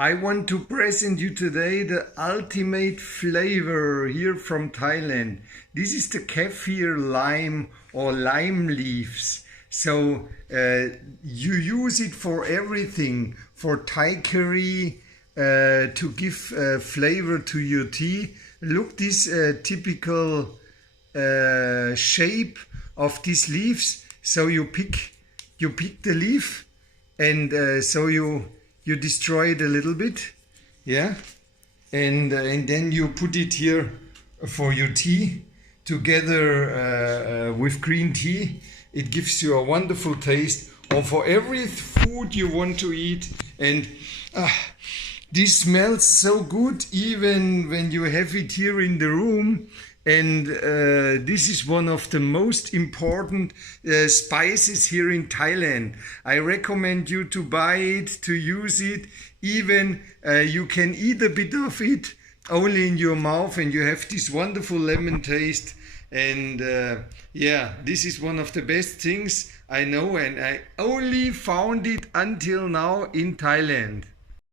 I want to present you today the ultimate flavor here from Thailand. This is the Kaffir Lime or lime leaves. So you use it for everything, for Thai curry, to give flavor to your tea. Look, this typical shape of these leaves. So you pick the leaf, and so you destroy it a little bit, yeah, and then you put it here for your tea together with green tea. It gives you a wonderful taste, or for every food you want to eat. And this smells so good even when you have it here in the room. And this is one of the most important spices here in Thailand. I recommend you to buy it, to use it. Even you can eat a bit of it only in your mouth, and you have this wonderful lemon taste. And yeah, this is one of the best things I know, and I only found it until now in Thailand.